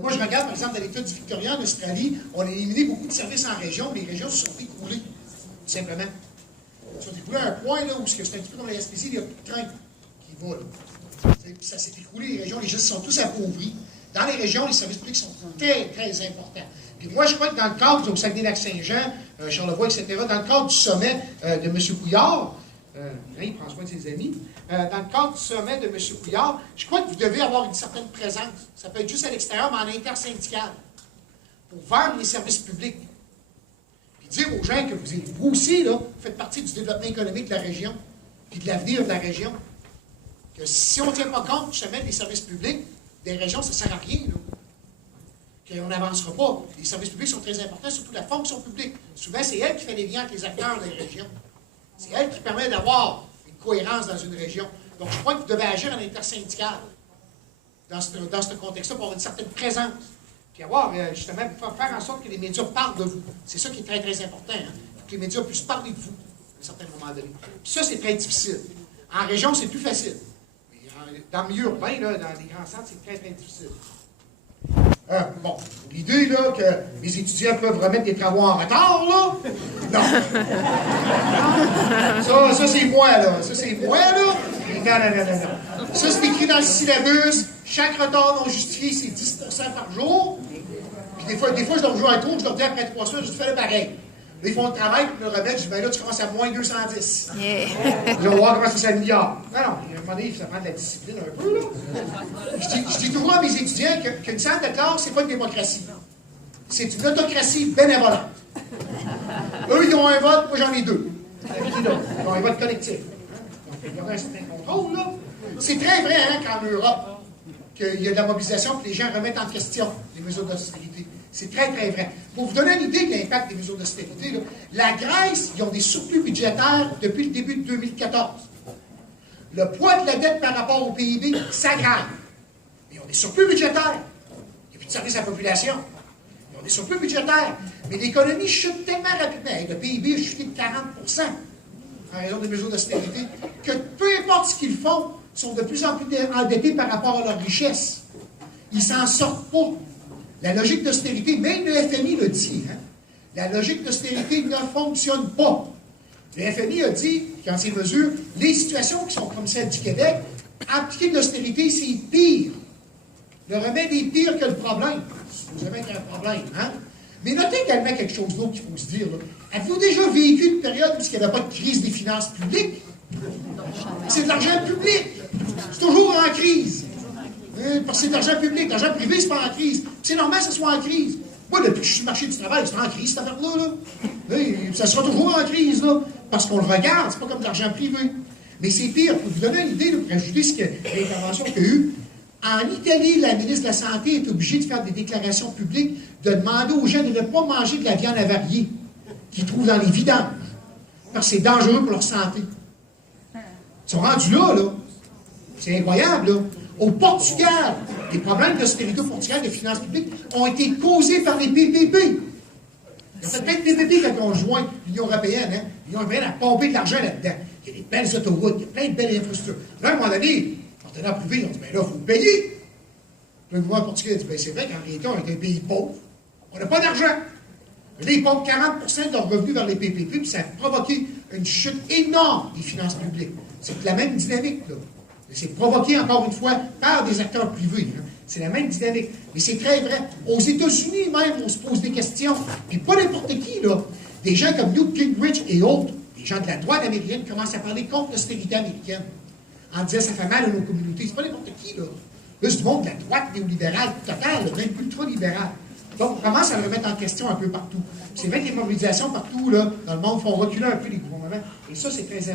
Moi, je regarde, par exemple, dans l'État du Victoria, en Australie, on a éliminé beaucoup de services en région, mais les régions se sont écroulées, tout simplement. Ils se sont écroulées à un point là, où c'est un petit peu comme la SPC, il n'y a plus de train qui va. Ça s'est écroulé, les régions, les gens sont tous appauvris. Dans les régions, les services publics sont très, très importants. Puis moi, je crois que dans le cadre du Saguenay-Lac-Saint-Jean, Charlevoix, etc., dans le cadre du sommet de M. Couillard, il prend soin de ses amis. Dans le cadre du sommet de M. Couillard, je crois que vous devez avoir une certaine présence. Ça peut être juste à l'extérieur, mais en intersyndical. Pour vendre les services publics. Puis dire aux gens que vous aussi, là, faites partie du développement économique de la région, puis de l'avenir de la région. Que si on ne tient pas compte justement des services publics des régions, ça ne sert à rien. Qu'on n'avancera pas. Les services publics sont très importants, surtout la fonction publique. Souvent, c'est elle qui fait les liens avec les acteurs des régions. C'est elle qui permet d'avoir une cohérence dans une région. Donc, je crois que vous devez agir en intersyndical dans ce contexte-là pour avoir une certaine présence. Puis avoir, justement, faire en sorte que les médias parlent de vous. C'est ça qui est très, très important. Il faut que les médias puissent parler de vous à un certain moment donné. Puis ça, c'est très difficile. En région, c'est plus facile. Mais dans le milieu urbain, là, dans les grands centres, c'est très, très difficile. Bon, l'idée, là, que les étudiants peuvent remettre des travaux en retard, là, non. Ça c'est moi, là. Ça, c'est moi, là. Non. Ça, c'est écrit dans le syllabus. Chaque retard non justifié, c'est 10% par jour. Puis des fois, je leur joue un tour, je leur dis après 3 semaines, je fais le pareil. Là, ils font le travail, puis ils me le remettent, je dis, ben là, tu commences à moins 210. Yeah. Ils vont voir comment ça s'améliore. Non, à un moment donné, ça prend de la discipline un peu, là. Je dis toujours à mes étudiants qu'une salle de classe, c'est pas une démocratie. C'est une autocratie bénévolente. Eux, ils ont un vote, moi, j'en ai 2. Ils ont un vote collectif. Donc, il y a un certain contrôle, là. C'est très vrai, hein, qu'en Europe, qu'il y a de la mobilisation, que les gens remettent en question les mesures d'austérité. C'est très, très vrai. Pour vous donner une idée de l'impact des mesures d'austérité, là, la Grèce, ils ont des surplus budgétaires depuis le début de 2014. Le poids de la dette par rapport au PIB s'aggrave. Ils ont des surplus budgétaires. Il n'y a plus de service à la population. Ils ont des surplus budgétaires. Mais l'économie chute tellement rapidement. Le PIB a chuté de 40% en raison des mesures d'austérité, que peu importe ce qu'ils font, ils sont de plus en plus endettés par rapport à leur richesse. Ils s'en sortent pas. La logique d'austérité, même le FMI le dit, hein, la logique d'austérité ne fonctionne pas. Le FMI a dit, quand il mesure, les situations qui sont comme celle du Québec, appliquer de l'austérité, c'est pire. Le remède est pire que le problème. Supposément qu'il y a un problème, hein? Mais notez également quelque chose d'autre qu'il faut se dire. Avez-vous déjà vécu une période où il n'y avait pas de crise des finances publiques? C'est de l'argent public. C'est toujours en crise. Parce que c'est de l'argent public. L'argent privé, c'est pas en crise. C'est normal que ça soit en crise. Moi, depuis que je suis sur le marché du travail, c'est en crise, cette affaire-là. Là. Ça sera toujours en crise, là. Parce qu'on le regarde, c'est pas comme de l'argent privé. Mais c'est pire. Pour vous donner une idée, pour ajouter l'intervention qu'il y a eu, en Italie, la ministre de la Santé est obligée de faire des déclarations publiques, de demander aux gens de ne pas manger de la viande avariée qu'ils trouvent dans les vidanges. Parce que c'est dangereux pour leur santé. Ils sont rendus là, là. C'est incroyable, là. Au Portugal, les problèmes d'austérité au Portugal, des finances publiques, ont été causés par les PPP. Ils ont fait plein de PPP quand on rejoint l'Union européenne. Hein? L'Union européenne a pompé de l'argent là-dedans. Il y a des belles autoroutes, il y a plein de belles infrastructures. Là, à un moment donné, les partenaires privés, ils ont dit, ben là, il faut payer. Puis le gouvernement portugais a dit, ben c'est vrai qu'en réalité, on est un pays pauvre. On n'a pas d'argent. Là, ils pompent 40% de leurs revenus vers les PPP, puis ça a provoqué une chute énorme des finances publiques. C'est la même dynamique, là. C'est provoqué, encore une fois, par des acteurs privés. Hein. C'est la même dynamique. Mais c'est très vrai. Aux États-Unis, même, on se pose des questions. Puis pas n'importe qui, là. Des gens comme Newt Gingrich et autres, des gens de la droite américaine, commencent à parler contre l'austérité américaine. En disant, ça fait mal à nos communautés. C'est pas n'importe qui, là. Là, c'est du monde de la droite néolibérale totale, même ultra-libérale. Donc, on commence à le remettre en question un peu partout. C'est vrai que les mobilisations partout, là, dans le monde, font reculer un peu les gouvernements. Et ça, c'est très important.